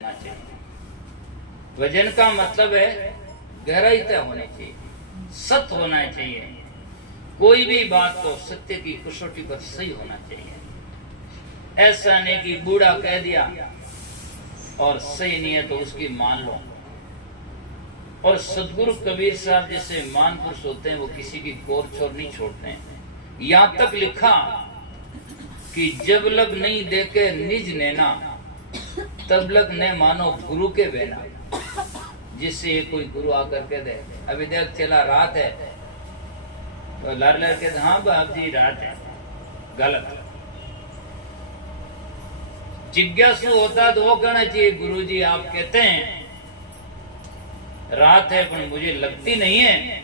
चाहिए। वजन का मतलब है गहराई तय होनी चाहिए, सत्य होना चाहिए। कोई भी बात को सत्य की कसौटी पर सही होना चाहिए। ऐसा नहीं कि बूढ़ा कह दिया और सही नहीं है तो उसकी मान लो। और सदगुरु कबीर साहब जैसे महापुरुष होते हैं वो किसी की कोर छोर नहीं छोड़ते हैं। यहाँ तक लिखा कि जब लग नहीं देके निज नैना तब लग न मानो गुरु के बेना। जिससे कोई गुरु आकर के दे अभी देख चला रात है तो लड़ लड़ के हाँ बाप जी रात है, गलत। जिज्ञासु होता तो वो कहना चाहिए गुरु जी आप कहते हैं रात है पर मुझे लगती नहीं है।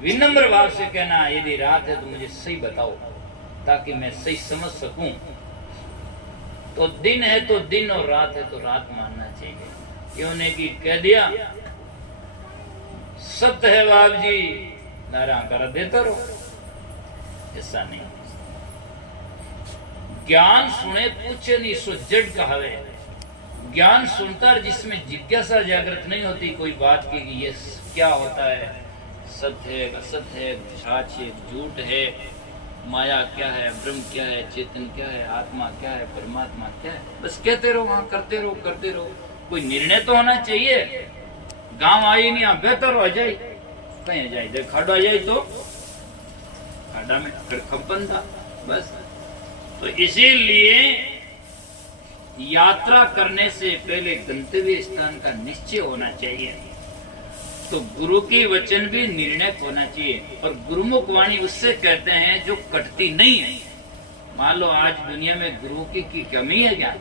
विनम्र भाव से कहना यदि रात है तो मुझे सही बताओ ताकि मैं सही समझ सकूं। तो दिन है तो दिन और रात है तो रात मानना चाहिए। क्यों ने कि कह दिया सत्य है बाप जी नारा कर देता रहो, ऐसा नहीं। ज्ञान सुने पूछे नहीं सो जड़ कहावे। ज्ञान सुनता जिसमें जिज्ञासा जागृत नहीं होती कोई बात की कि ये क्या होता है, सत्य है असत्य है, सच है झूठ है, माया क्या है, ब्रह्म क्या है, चेतन क्या है, आत्मा क्या है, परमात्मा क्या है, बस कहते रहो वहां करते रहो। कोई निर्णय तो होना चाहिए। गांव आई नहीं बेहतर हो जाए कहीं जाए इधर खाड़ा जाए तो खाड़ा में खपन था बस। तो इसीलिए यात्रा करने से पहले गंतव्य स्थान का निश्चय होना चाहिए। तो गुरु की वचन भी निर्णय होना चाहिए। और गुरुमुख वाणी उससे कहते हैं जो कटती नहीं है। मान लो आज दुनिया में गुरु की कमी है क्या?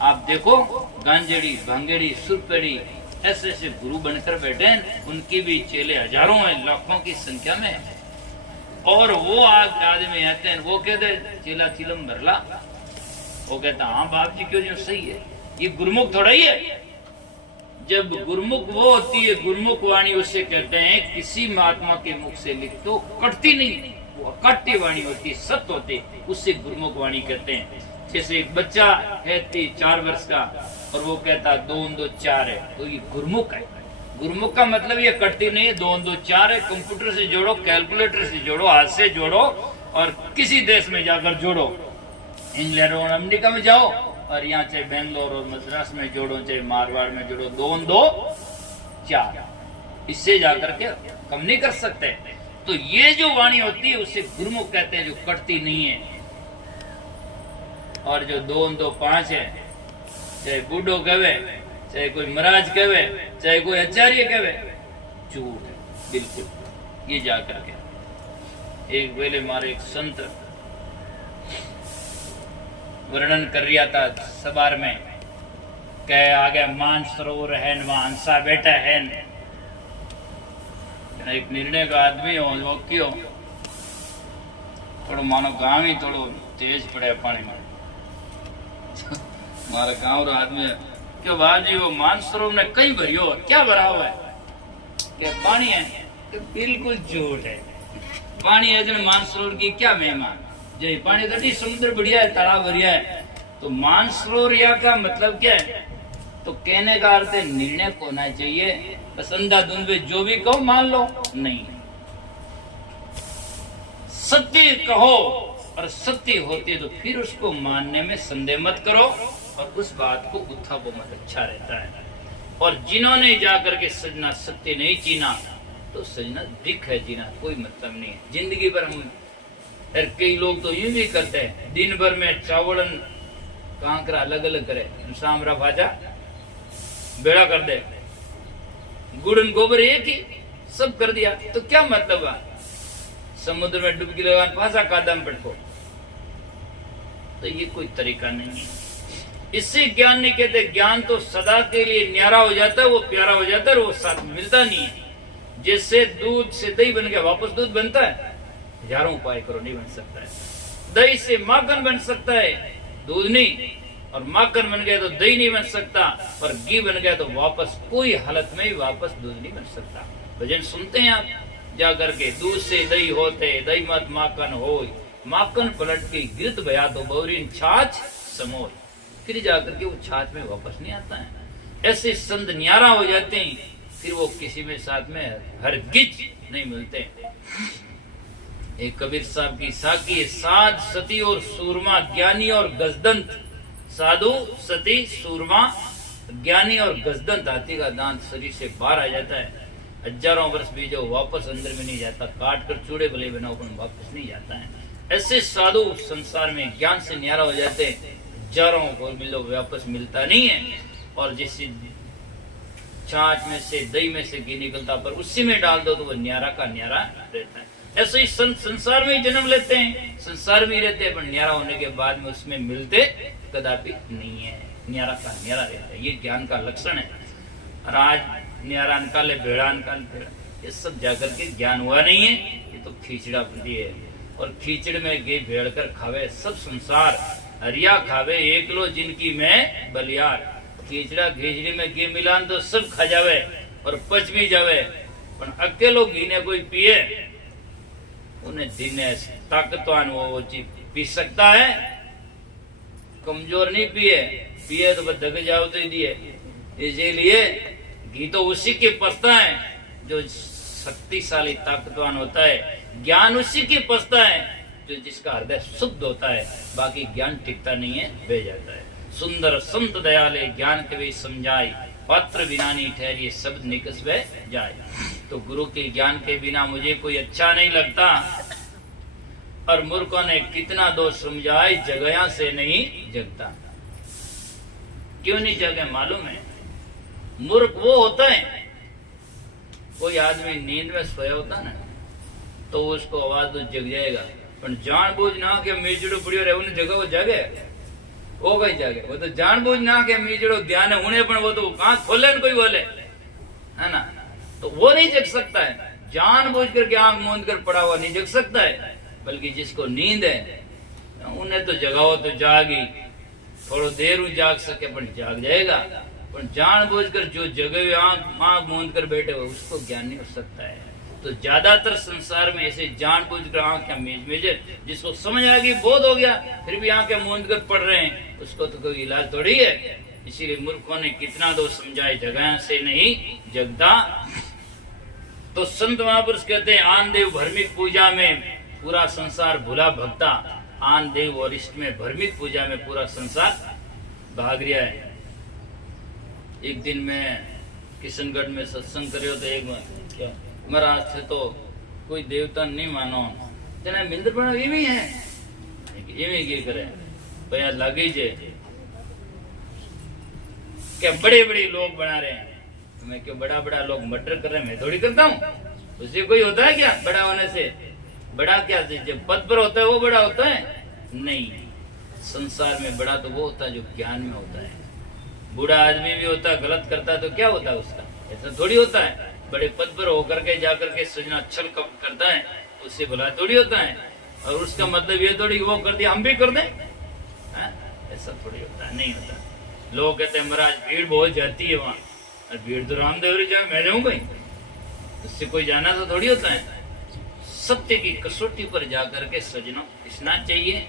आप देखो गांजेड़ी भांगेड़ी सुरपेड़ी ऐसे ऐसे गुरु बनकर बैठे हैं, उनकी भी चेले हजारों हैं, लाखों की संख्या में। और वो आज आदमी आते हैं वो कहते चेला चिलम भरला, वो कहता हाँ बाप जी क्यों जो सही है। ये गुरुमुख थोड़ा ही है। जब गुरुमुख वो होती है गुरुमुख वाणी उसे कहते हैं किसी महात्मा के मुख से लिख तो कटती नहीं, वो अकट्टी वाणी होती, सत्य होती, उससे गुरुमुख वाणी कहते हैं। जैसे एक बच्चा है 4 वर्ष का और वो कहता 2 2 4 है तो ये गुरुमुख है। गुरुमुख का मतलब ये कटती नहीं है, 2 2 4 है। कंप्यूटर से जोड़ो, कैलकुलेटर से जोड़ो, हाथ से जोड़ो और किसी देश में जाकर जोड़ो, इंग्लैंड और अमेरिका में जाओ और यहाँ चाहे बेंगलोर और मद्रास में जोड़ो, चाहे मारवाड़ में जोड़ो, 2 2 4 इससे जाकर के कम नहीं कर सकते। तो ये जो वाणी होती है उसे गुरुमुख कहते हैं, जो कटती नहीं है। और जो 2 2 5 है, चाहे बूढ़ो कहे, चाहे कोई महाराज कहे, चाहे कोई आचार्य कहे, झूठ है बिल्कुल। ये जाकर के एक वेले मारे एक संत वर्णन कर रिया था सबार में, कह आगे मान सरोवर है वहां हंसा बैठा है। एक निर्णय का आदमी हो वो क्यों थोड़ा मानो गांव ही थोड़ो तेज पड़े पानी में। मारा गांव रो आदमी क्यों बाजी वो मानसरोवर ने कहीं भरियो क्या भरा हुआ है? क्या पानी है? तो बिल्कुल झूठ है। पानी है जन मानसरोवर की क्या महिमा? जो पानी तटी समुद्र बढ़िया है, तालाब बढ़िया है। तो मानसरोवर का मतलब क्या है? तो कहने का अर्थ निर्णय होना चाहिए। बस अंधाधुंध में जो भी कहो मान लो नहीं, सत्य कहो और सत्य होती है तो फिर उसको मानने में संदेह मत करो और उस बात को उत्था मत अच्छा रहता है। और जिन्होंने जाकर के सजना सत्य नहीं चीना तो सजना दिख है, जीना कोई मतलब नहीं है। जिंदगी भर हम कई लोग तो यूं भी करते हैं, दिन भर में चावलन कांकरा अलग अलग करे, सामरा भाजा बेड़ा कर दे, गुड़न गोबर एक ही सब कर दिया तो क्या मतलब है? समुद्र में डुबकी लगान पासा कादम पटको, तो ये कोई तरीका नहीं है। इससे ज्ञान नहीं कहते। ज्ञान तो सदा के लिए न्यारा हो जाता है, वो प्यारा हो जाता है, वो साथ मिलता नहीं है। जैसे दूध से दही बन गया वापस दूध बनता है, हजारों उपाय करो नहीं बन सकता है। दही से माखन बन सकता है, दूध नहीं। और माखन बन गया तो दही नहीं बन सकता, और घी बन गया तो वापस कोई हालत में वापस दूध नहीं बन सकता। भजन सुनते हैं आप जाकर के, दूध से दही होते दही मत माखन हो, माखन पलट के गिरत भया तो बौरीन छाछ समोर। फिर जाकर के वो छाछ में वापस नहीं आता है। ऐसे संत न्यारा हो जाते हैं, फिर वो किसी में साथ में हरगिज नहीं मिलते। एक कबीर साहब की साकी, साध सती और सूरमा, ज्ञानी और गजदंत। साधु सती सूरमा ज्ञानी और गजदंत, हाथी का दांत शरीर से बाहर आ जाता है। हजारों वर्ष भी जो वापस अंदर में नहीं जाता, काट कर चूड़े भले बनाओ पर वापस नहीं जाता है। ऐसे साधु संसार में ज्ञान से न्यारा हो जाते हैं, हजारों को मिलो वापस मिलता नहीं है। और जिस छाछ में से दही में से घी निकलता पर उसी में डाल दो तो वो न्यारा का न्यारा रहता है। ऐसे ही संसार में ही जन्म लेते हैं, संसार में ही रहते हैं, पर न्यारा होने के बाद में उसमें मिलते कदापि नहीं है। न्यारा का न्यारा रहता है, ये ज्ञान का लक्षण है। और आज न्यारा निकाले भेड़ा निकाल भेड़ा, ये सब जाकर के ज्ञान हुआ नहीं है, ये तो खींचड़ा बुद्धि है। और खींचड़ में घी भेड़ कर खावे सब संसार, हरिया खावे एक लो जिनकी मैं बलियार। खींचड़ा खींचड़ी में घी मिलान तो सब खा जावे और पच भी जावे, पर अकेलो घी ने कोई पिए उन्हें दिन ताकतवान वो चीज पी सकता है, कमजोर नहीं पिए तो बस दग जाओ तो ही दिए। इसीलिए घी तो उसी के पसता है जो शक्तिशाली ताकतवान होता है, ज्ञान उसी के पसता है जो जिसका हृदय शुद्ध होता है। बाकी ज्ञान टिकता नहीं है, बह जाता है। सुंदर संत दयाले ज्ञान के वे समझाई, पात्र बिना नहीं ठहरिए शब्द निकस वे जाए। तो गुरु के ज्ञान के बिना मुझे कोई अच्छा नहीं लगता। और मूर्खों ने कितना दोष समझाए, जगया से नहीं जगता। क्यों नहीं जगे मालूम है? मूर्ख वो होता है, कोई आदमी नींद में सोया होता ना तो उसको आवाज तो जग जाएगा, पर जानबूझ ना के मीचड़ो पड़ियो रहे उन्हें जगह वो जागे, वो कहीं जागे। वो तो जानबूझ ना के मीचड़ो ध्यान है उन्हें, पर वो तो आंख खोले न कोई बोले, है ना, तो वो नहीं जग सकता है। जानबूझ करके आंख मूंद कर पड़ा हुआ नहीं जग सकता है। बल्कि जिसको नींद है उन्हें तो जगाओ तो जागी, थोड़ा देर जाग सके पर जाग जाएगा। पर जानबूझकर जो जगे हुए आंख मूंद कर बैठे हुए उसको ज्ञान नहीं हो सकता है। तो ज्यादातर संसार में ऐसे जानबूझकर आंखें मीज जिसको समझ आ गई, बोध हो गया, फिर भी आंखें मूंद कर पढ़ रहे हैं, उसको तो कोई इलाज थोड़ी है। इसीलिए मूर्खों ने कितना दो समझाए, जगह से नहीं जगदा। तो संत महापुरुष कहते हैं, आन देव भर्मिक पूजा में पूरा संसार भूला भक्ता। आन देव और इष्ट में भर्मिक पूजा में पूरा संसार भाग रहा है। एक दिन मैं किशनगढ़ में सत्संग करे तो एक क्या महाराज थे तो कोई देवता नहीं मानो तेना मिंदर बना एवं है एवं करे भैया लगे जे क्या बड़े बड़े लोग बना रहे हैं। मैं क्यों बड़ा बड़ा लोग मर्डर कर रहे हैं, मैं थोड़ी करता हूँ। उससे कोई होता है क्या बड़ा होने से? बड़ा क्या जब पद पर होता है वो बड़ा होता है? नहीं, संसार में बड़ा तो वो होता है जो ज्ञान में होता है। बूढ़ा आदमी भी होता है, गलत करता है तो क्या होता है उसका? ऐसा थोड़ी होता है। बड़े पद पर होकर के जाकर के सजना छल कपट करता है उससे भला थोड़ी होता है। और उसका मतलब ये थोड़ी वो कर दिया हम भी कर दें, ऐसा थोड़ी होता है, नहीं होता। लोग कहते हैं महाराज भीड़ बहुत जाती है वहाँ, और भीड़ तो रामदेव जाए मैं जाऊँ कहीं, उससे कोई जाना तो थोड़ी होता है। सत्य की कसौटी पर जाकर के सजनों स्नान चाहिए।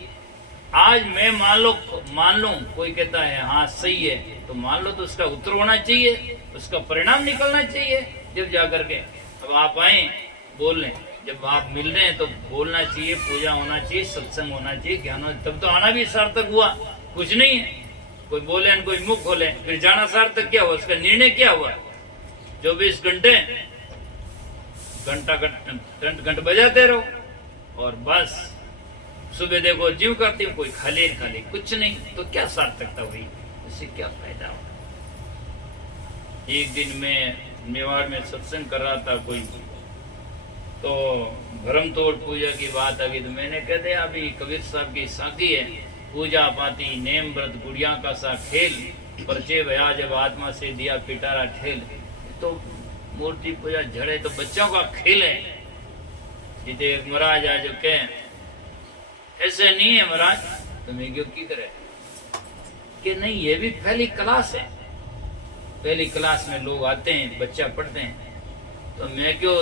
आज मैं मान लो कोई कहता है हाँ सही है तो मान लो, तो उसका उत्तर होना चाहिए, उसका परिणाम निकलना चाहिए। जब जाकर के अब आप आए बोल लें, जब आप मिल रहे हैं तो बोलना चाहिए, पूजा होना चाहिए, सत्संग होना चाहिए, ज्ञान होना, तब तो आना भी सार्थक हुआ। कुछ नहीं है, कोई बोले कोई मुख खोले, फिर जाना सार्थक क्या हुआ? उसका निर्णय क्या हुआ? 24 घंटे घंटा बजाते रहो और बस सुबह देखो जीव करती हूँ, कोई खाली खाली कुछ नहीं, तो क्या सार्थकता हुई? इससे क्या फायदा हुआ? एक दिन मैं मेवाड़ में सत्संग कर रहा था कोई, तो भरम तोड़ पूजा की बात आ गई, तो मैंने कह दिया अभी कबीर साहब की साथी है, पूजा पाती नेम व्रत गुड़िया का सा खेल, परिचय भया जब आत्मा से दिया पिटारा ठेल। तो मूर्ति पूजा झड़े तो बच्चों का खेल है। जिते महाराज आज कह ऐसे नहीं है महाराज, तुम्हें क्यों की करे कि नहीं, ये भी पहली क्लास है। पहली क्लास में लोग आते हैं, बच्चा पढ़ते हैं, तो मैं क्यों,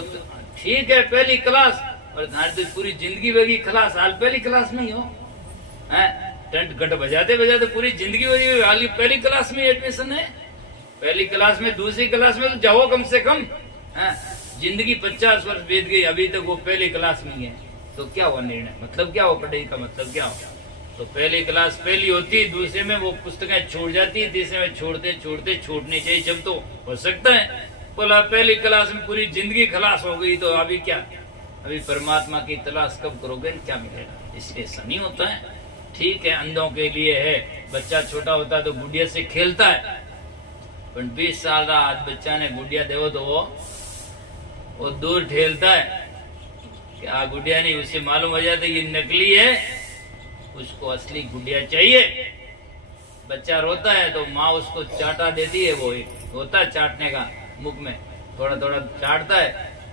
ठीक है पहली क्लास, और तो पूरी जिंदगी वेगी क्लास, हाल पहली क्लास नहीं हो है। टंट घट बजाते बजाते पूरी जिंदगी हो रही है। पहली क्लास में एडमिशन है, पहली क्लास में, दूसरी क्लास में तो जाओ कम से कम। हाँ, जिंदगी 50 वर्ष बीत गई, अभी तक वो पहली क्लास में है, तो क्या हुआ निर्णय? मतलब क्या हो पढ़ाई का? मतलब क्या हो? तो पहली क्लास पहली होती, दूसरे में वो पुस्तकें छूट जाती, तीसरे में छोड़ते छोड़ते छूटनी चाहिए जब तो हो सकता है। बोला पहली क्लास में पूरी जिंदगी खलास हो गई, तो अभी क्या? अभी परमात्मा की तलाश कब करोगे? क्या मिलेगा? इसलिए ऐसा नहीं होता है। ठीक है, अंधों के लिए है, बच्चा छोटा होता है तो गुड़िया से खेलता है, पर 20 साल का आज बच्चा ने गुड़िया देवो तो वो दूर ठेलता है कि आ गुड़िया नहीं, उसे मालूम हो जाता है ये नकली है, उसको असली गुड़िया चाहिए। बच्चा रोता है तो माँ उसको चाटा देती है, वो एक होता है चाटने का, मुख में थोड़ा थोड़ा चाटता है,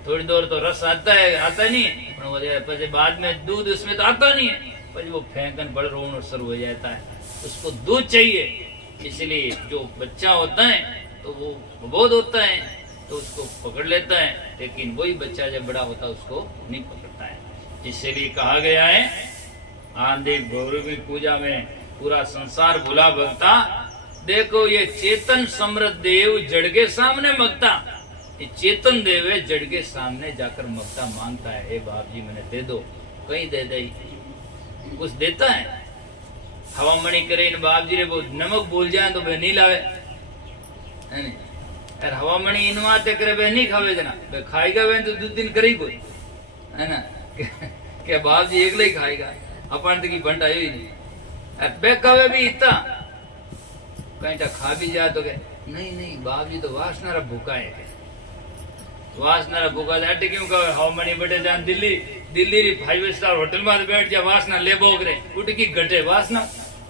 थोड़ी देर तो रस आता है, आता नहीं, बाद में दूध उसमें तो आता नहीं है, पर वो फेंकन बड़ रोन शुरू हो जाता है, उसको दूध चाहिए। इसलिए जो बच्चा होता है तो वो प्रबोध होता है तो उसको पकड़ लेता है, लेकिन वही बच्चा जब बड़ा होता है उसको नहीं पकड़ता है। इसलिए कहा गया है, आंधी गौरवी पूजा में पूरा संसार भुला भगता, देखो ये चेतन समृद्ध देव जड़ के सामने मगता। ये चेतन देव है, जड़ के सामने जाकर मगता मांगता है, हे बाप जी मैंने दे दो, कहीं दे दे, कुछ देता है। हवा मणि करे इन बाप जी रे वो नमक बोल जाए तो वह नहीं लावे, है नहीं? यार हवा मणि इनवाते करे वह नहीं खावे जना, वह खाएगा वह तो 2 दिन करे कोई, है ना? क्या बाप जी एक ही खाएगा, अपन की बंट आयो ही नहीं। बे खावे भी इतना कहीं खा भी जा तो क्या? नहीं बाप जी तो वासना रा भूखा है, वासना रा भूखा है। अटे क्यों कहे हवा मणि बैठे जान दिल्ली री 5 स्टार होटल में बैठ जा, वासना ले बोग रे उठ की घटे वासना।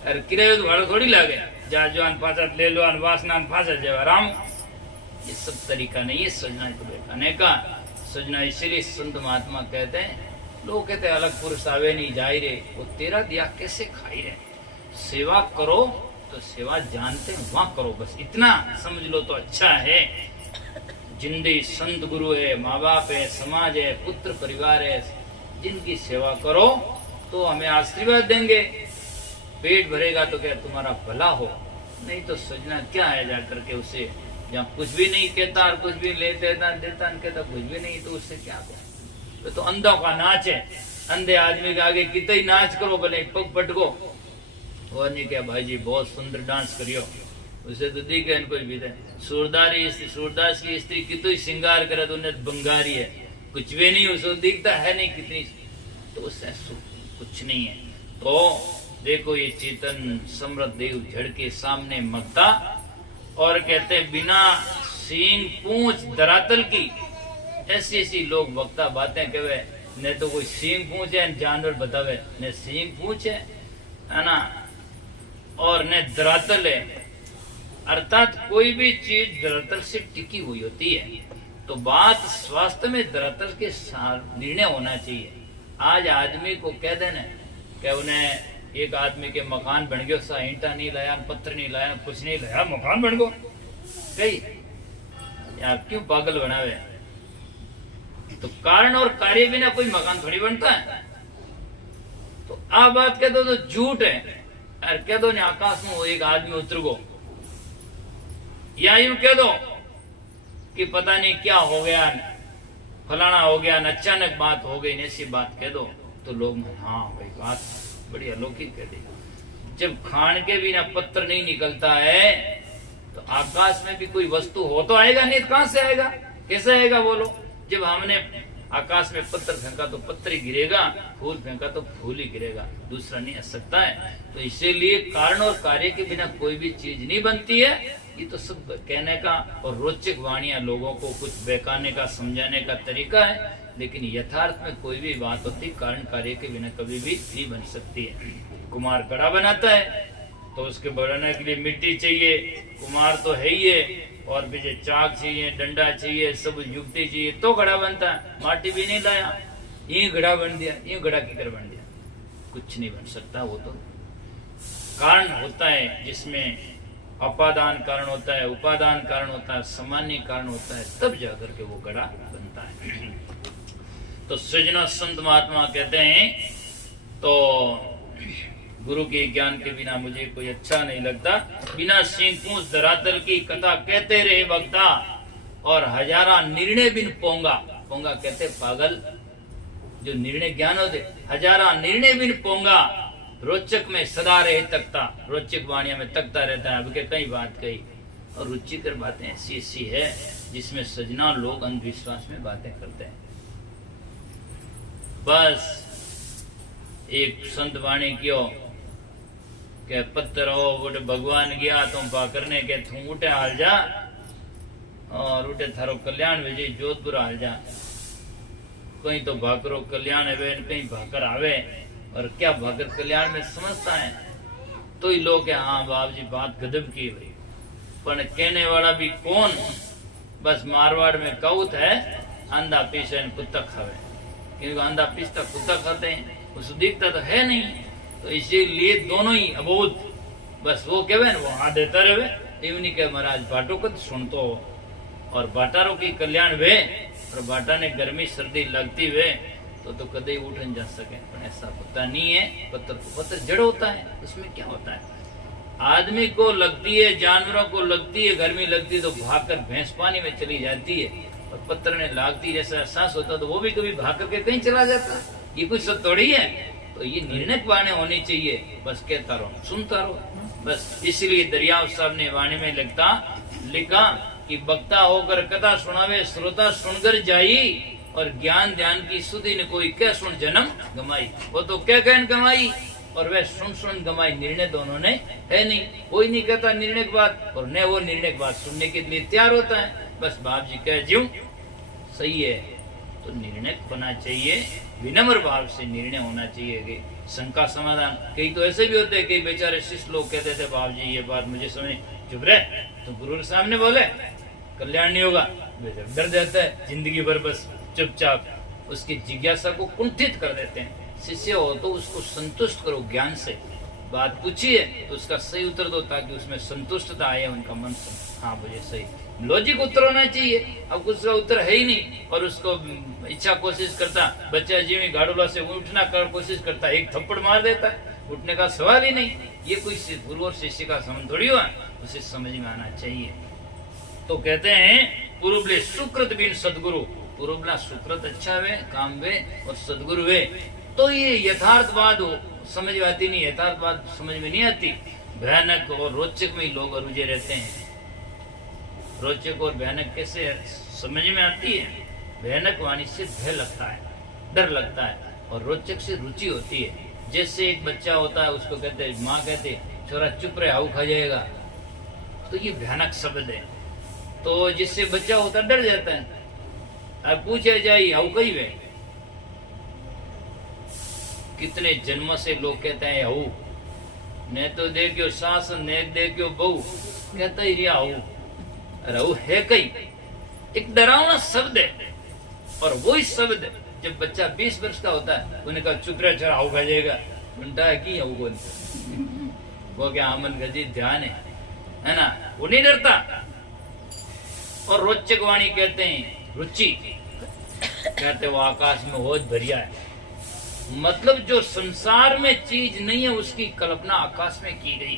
अरे किरायो तो भाड़ो थोड़ी लागे, जा जवान पाचा ले लो वासना फांसा जाए आराम। ये सब तरीका नहीं है सजना को बैठाने का। सजना इसलिए संत महात्मा कहते हैं, लोग कहते हैं अलग पुरुष आवे नहीं जाए रे, वो तेरा दिया कैसे खाई रे। सेवा करो तो सेवा जानते वहां करो, बस इतना समझ लो तो अच्छा है। जिंदगी संत गुरु है, माँ बाप है, समाज है, पुत्र परिवार है, जिनकी सेवा करो तो हमें आशीर्वाद देंगे। पेट भरेगा तो क्या तुम्हारा भला हो, नहीं तो सजना क्या है जाकर के उसे जहाँ कुछ भी नहीं कहता और कुछ भी ले देता देता कहता कुछ भी नहीं, तो उससे क्या करो? तो अंधों का नाच है, अंधे आदमी के आगे कितना ही नाच करो, भले पग पटको, वो नहीं क्या भाई जी बहुत सुंदर डांस करियो, उसे तो दिखे कुछ भी दे। सूरदास की स्त्री कितना ही श्रृंगार करे तो उन्हें बंगारी है, कुछ भी नहीं उसको दिखता है नहीं कितनी, तो उससे कुछ नहीं है। तो देखो ये चेतन समृद्ध देव जड़ के सामने मगता, और कहते हैं बिना सींग पूंछ धरातल की, ऐसी ऐसी लोग वक्ता बातें कहे, न तो कोई सींग पूंछ है जानवर बतावे, न सींग पूंछ है ना, और न धरातल है। अर्थात कोई भी चीज धरातल से टिकी हुई होती है, तो बात स्वास्थ्य में धरातल के निर्णय होना चाहिए। आज आदमी को कह देना कि उन्हें एक आदमी के मकान बन गयो, सा ईंटा नहीं लाया, पत्थर नहीं लाया, कुछ नहीं लाया, मकान बन गयो, कही यार क्यों पागल बनावे? तो कारण और कार्य बिना कोई मकान थोड़ी बनता है। तो आप बात कह दो तो झूठ है यार, कह दो नहीं आकाश में वो एक आदमी उतर गो, या यूं कह दो कि पता नहीं क्या हो गया, फलाना हो गया, अचानक बात हो गई, ऐसी बात कह दो तो लोग हाँ भाई बात बड़ी अलौकिक कह दी। जब खान के बिना पत्थर नहीं निकलता है तो आकाश में भी कोई वस्तु हो तो आएगा, नहीं तो कहां से आएगा, कैसे आएगा बोलो? जब हमने आकाश में पत्थर फेंका तो पत्थर ही गिरेगा, फूल फेंका तो फूल ही गिरेगा, दूसरा नहीं आ सकता है। तो इसीलिए कारण और कार्य के बिना कोई भी चीज नहीं बनती है। ये तो सब कहने का और रोचक वाणियां लोगों को कुछ बहकाने का समझाने का तरीका है, लेकिन यथार्थ में कोई भी बात होती कारण कार्य के बिना कभी भी नहीं बन सकती है। कुम्हार कड़ा बनाता है तो उसके बनाने के लिए मिट्टी चाहिए, कुम्हार तो है ही है, और भी चाक चाहिए, डंडा चाहिए, सब युक्ति चाहिए तो घड़ा बनता है। माटी भी नहीं लाया, ये घड़ा बन दिया, ये घड़ा किधर बन दिया, कुछ नहीं बन सकता। वो तो कारण होता है जिसमें अपादान कारण होता है, उपादान कारण होता है, सामान्य कारण होता है, तब जाकर के वो घड़ा बनता है। तो सृजना संत महात्मा कहते हैं तो गुरु के ज्ञान के बिना मुझे कोई अच्छा नहीं लगता। बिना सींग पूंछ धरातल की कथा कहते रहे वक्ता, और हजारा निर्णय बिन पोंगा। पोंगा कहते पागल, जो निर्णय ज्ञान होते। हजारा निर्णय बिन पोंगा, रोचक में सदा रहे तकता। रोचक वाणिया में तकता रहता है। अब के कई बात कही, और रुचिकर बातें ऐसी ऐसी है जिसमें सजना लोग अंधविश्वास में बातें करते हैं। बस एक संत वाणी क्यों के पत्थर हो उठे भगवान गया तुम पा करने के तू उठे हाल जा, और उठे थारो कल्याण विजय जोधपुर हाल जा। कहीं तो भाकरो कल्याण है, कहीं भाकर आवे, और क्या भाकर कल्याण में समझता है। तो ही लोग हाँ बाप जी बात गजब की भाई, पर कहने वाला भी कौन। बस मारवाड़ में कौत है, अंधा पीसे कुत्ता खावे, क्योंकि अंधा पीसता कुत्ता खाते हैं, उसको दिखता तो है नहीं। तो इसीलिए दोनों ही अबोध। बस वो कहे वो हाँ देता रहे, इवनी के महाराज बाटो को सुनतो, और बाटारों की कल्याण वे, और बाटा ने गर्मी सर्दी लगती वे तो कदे उठ नहीं जा सके। पर ऐसा होता नहीं है। पत्थर को पत्थर जड़ होता है, उसमें क्या होता है। आदमी को लगती है, जानवरों को लगती है, गर्मी लगती है तो भागकर भैंस पानी में चली जाती है, और पत्थर ने लागती जैसा एहसास होता तो वो भी कभी भाग करके कहीं चला जाता। ये कुछ सब थोड़ी है। तो ये निर्णय वाणी होनी चाहिए। बस कहता रहो, सुनता रहो। बस इसलिए दरियाव साहब ने वाणी में लिखा कि वक्ता होकर कथा सुनावे, श्रोता सुनकर जाई, और ज्ञान ध्यान की सुधि ने कोई क्या सुन जन्म गमाई। वो तो क्या कहन गमाई, और वह सुन गमाई। निर्णय दोनों ने है नहीं। कोई नहीं कहता निर्णय की बात, और न वो निर्णय की बात सुनने के लिए तैयार होता है। बस बाप जी कह ज्यूं सही है, तो निर्णय होना चाहिए, विनम्र भाव से निर्णय होना चाहिए कि शंका समाधान। कई तो ऐसे भी होते हैं, कई बेचारे शिष्य लोग कहते थे बाप जी ये बात मुझे समझ, चुप रहे, तो गुरु के सामने बोले कल्याण नहीं होगा, डर जाता है जिंदगी भर। बस चुपचाप उसकी जिज्ञासा को कुंठित कर देते हैं। शिष्य हो तो उसको संतुष्ट करो, ज्ञान से बात पूछिए तो उसका सही उत्तर दो, ताकि उसमें संतुष्टता आए, उनका मन हाँ मुझे सही लॉजिक उत्तर होना चाहिए। अब उसका उत्तर है ही नहीं, और उसको इच्छा कोशिश करता, बच्चा जीवी गाड़ोला से उठना कर कोशिश करता, एक थप्पड़ मार देता है, उठने का सवाल ही नहीं। ये कोई गुरु और शिष्य का संबंध थोड़ी हुआ, उसे समझ में आना चाहिए। तो कहते हैं पूर्वले सुकृत बिन सदगुरु, पूर्वला सुकृत अच्छा वे, काम वे, और सदगुरु वे। तो ये यथार्थवाद हो समझ में आती नहीं, यथार्थवाद समझ में नहीं आती। भयानक और रोचक में ही लोग रुझे रहते हैं। रोचक और भयानक कैसे समझ में आती है। भयानक वाणी से भय लगता है, डर लगता है, और रोचक से रुचि होती है। जैसे एक बच्चा होता है, उसको कहते हैं, माँ कहते छोरा चुप रहे हाउ खा जाएगा, तो ये भयानक शब्द है। तो जिससे बच्चा होता डर जाता है। अब पूछा जाए हाउ कही वे, कितने जन्मों से लोग कहते हैं हाउ, ने तो देखियो सास ने देखियो बहू, कहता ही रिया हाउ, रहू है कई। एक डरावना शब्द है, और वही शब्द जब बच्चा 20 वर्ष का होता है, उन्हें कहा चुप रहे चढ़ा हाउ खा जाएगा, उल्टा है की हाउ कौन, वो क्या आमन गजी ध्यान है ना, वो नहीं डरता। और रोचक वाणी कहते हैं रुचि, कहते वो आकाश में होज भरिया है। मतलब जो संसार में चीज नहीं है उसकी कल्पना आकाश में की गई।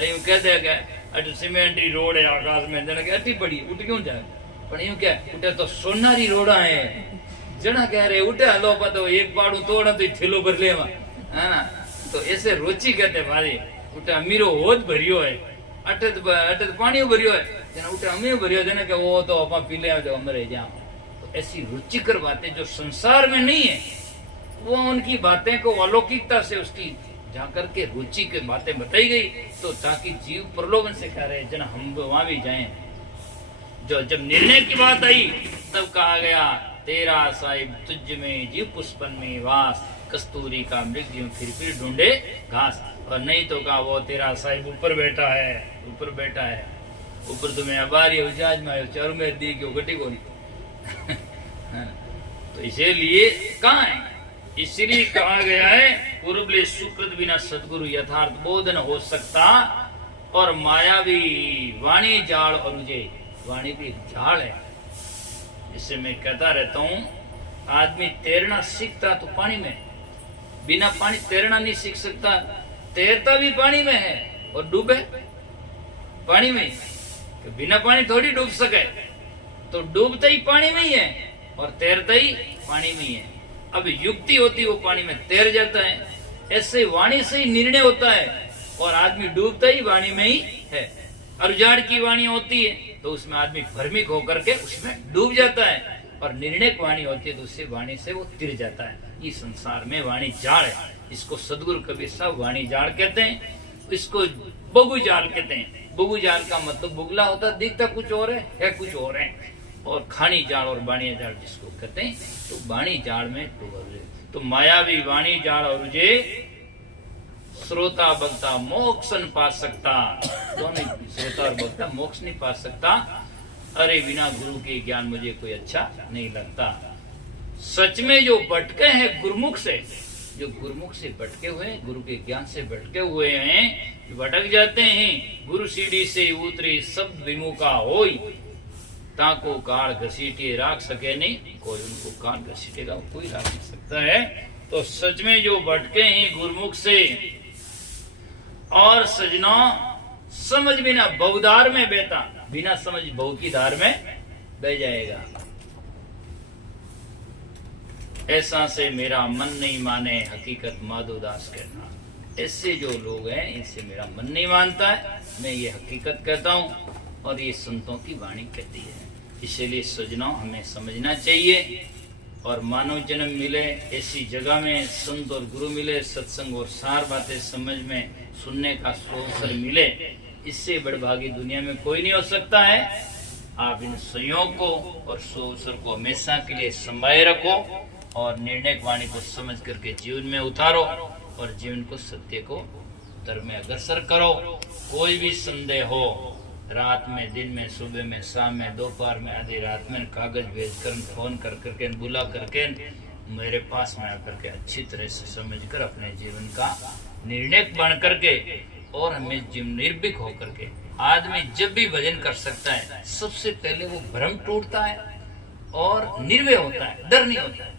यूं कहते हैं क्या अट सीमेंटी रोड है आकाश में, जना क्या अति बड़ी उठ क्यों जाए, पर यूं क्या उठे तो सोनारी रोडा है, जना कह रहे उठे हलो पतो एक बाड़ू तोड़ा तो थेलो भर ले है ना। तो ऐसे रुचि कहते भाई उठे अमीरो होज भरियो है, अटे पानी भरियो है, जना उठे अमीर भरियो, जना के वो तो अपा पी ले जो अमरे जा। तो ऐसी रुचिकर बातें जो संसार में नहीं है, वो उनकी बातें को अलौकिकता से उसकी जाकर के रुचि की बातें बताई गई, तो ताकि जीव प्रलोभन से कह रहे जन हम वहां भी जाएं। जो जब निर्णय की बात आई तब कहा गया तेरा साहिब तुझ में जीव पुष्पन में वास, कस्तूरी का मृग फिर ढूंढे घास। और नहीं तो कहा वो तेरा साहिब ऊपर बैठा है, ऊपर बैठा है, ऊपर तुम्हें अबारी उजाज में आयो चारू में दी क्यों गटी को तो इसीलिए कहा है, इसलिए कहा गया है पूर्वले सुकृत बिना सदगुरु यथार्थ बोध न हो सकता। और मायावी वाणी जाल और मुझे वाणी भी जाल है, जिससे मैं कहता रहता हूं आदमी तैरना सीखता तो पानी में, बिना पानी तैरना नहीं सीख सकता, तैरता भी पानी में है और डूबे पानी में ही। तो बिना पानी थोड़ी डूब सके, तो डूबता ही पानी में ही है और तैरता ही पानी में ही है। अब युक्ति होती वो पानी में तैर जाता है, ऐसे वाणी से ही निर्णय होता है और आदमी डूबता ही वाणी में ही है। अर्जाड़ की वाणी होती है तो उसमें आदमी भ्रमिक होकर के उसमें डूब जाता है, और निर्णय वाणी होती है तो उससे वाणी से वो तिर जाता है। इस संसार में वाणी जाड़ है, इसको सदगुरु कबीर साहब वाणी जाड़ कहते हैं, इसको बगु जाल कहते हैं। बगु जाल का मतलब बुगला होता, दिखता कुछ और है कुछ और है। और खानी जाल और बाणिया जाल जिसको कहते हैं, तो बाणी जाल में तो मायावी वाणी जाल और जे श्रोता बक्ता मोक्ष न पा सकता, दोनों श्रोता और बक्ता मोक्ष नहीं पा सकता। अरे बिना गुरु के ज्ञान मुझे कोई अच्छा नहीं लगता। सच में जो भटके हैं गुरुमुख से, जो गुरुमुख से भटके हुए हैं, गुरु के ज्ञान से भटके हुए हैं, भटक जाते हैं। गुरु सीढ़ी से उतरे शब्द विमुखा होई, ताको काल घसीटे राख सके नहीं कोई, उनको काल घसीटेगा कोई राख नहीं सकता है। तो सच में जो भटके हैं गुरुमुख से, और सजना समझ बिना बहुधार में बहता, बिना समझ बहु की धार में बह जाएगा। ऐसा से मेरा मन नहीं माने, हकीकत माधोदास कहता। ऐसे जो लोग हैं इनसे मेरा मन नहीं मानता है, मैं ये हकीकत कहता हूँ और ये संतों की वाणी कहती है। इसलिए सजनों हमें समझना चाहिए, और मानव जन्म मिले ऐसी जगह में, संत और गुरु मिले, सत्संग और सार बातें समझ में सुनने का अवसर मिले, इससे बड़भागी दुनिया में कोई नहीं हो सकता है। आप इन संयोग को और अवसर को हमेशा के लिए संभाले रखो और निर्णय वाणी को समझ करके जीवन में उतारो और जीवन को सत्य को तरफ में अग्रसर करो। कोई भी संदेह हो, रात में, दिन में, सुबह में, शाम में, दोपहर में, आधी रात में कागज भेजकर, फोन कर करके, बुला करके मेरे पास में आकर के अच्छी तरह से समझकर अपने जीवन का निर्णय बन करके, और हमें जीवन निर्भीक होकर के आदमी जब भी भजन कर सकता है, सबसे पहले वो भ्रम टूटता है और निर्भय होता है, डर नहीं होता है।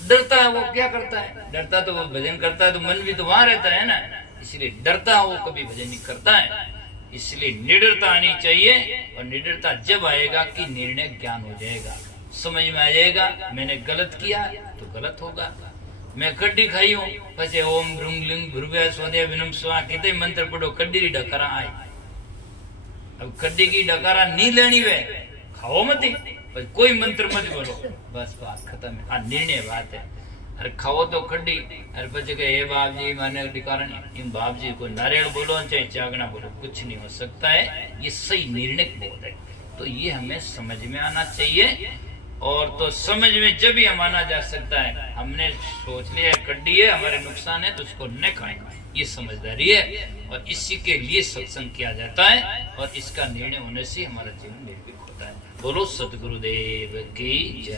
डरता है वो क्या करता है, डरता तो वो भजन करता है तो मन भी तो वहां रहता है ना, इसलिए डरता है वो कभी भजन नहीं करता है। इसलिए निडरता आनी चाहिए, और निडरता जब आएगा कि निर्णय ज्ञान हो जाएगा, समझ में आ जाएगा मैंने गलत किया तो गलत होगा। मैं कड्डी खाई हूँ, पचे ओम भ्रुंग लिंग भ्रुव्या स्वदे विनम स्वा कितने मंत्र पढ़ो, कड्डी की डकारा आई। अब कड्डी की डकारा नहीं लेनी वे, खाओ मत, कोई मंत्र मत बोलो, बस बात खत्म है। हाँ निर्णय बात है। अरे खाओ तो कड्डी, अरे पचे के हे बाप जी माने कारण इन बाप जी को नारियल बोलो चाहे चागना बोलो, कुछ नहीं हो सकता है। ये सही निर्णय बोध है, तो ये हमें समझ में आना चाहिए। और तो समझ में जब ही माना जा सकता है, हमने सोच लिया कड्डी है हमारे नुकसान है तो उसको न खाएं, ये समझदारी है। और इसी के लिए सत्संग किया जाता है, और इसका निर्णय होने से हमारा जीवन निर्भीक होता है। बोलो सतगुरुदेव की जय।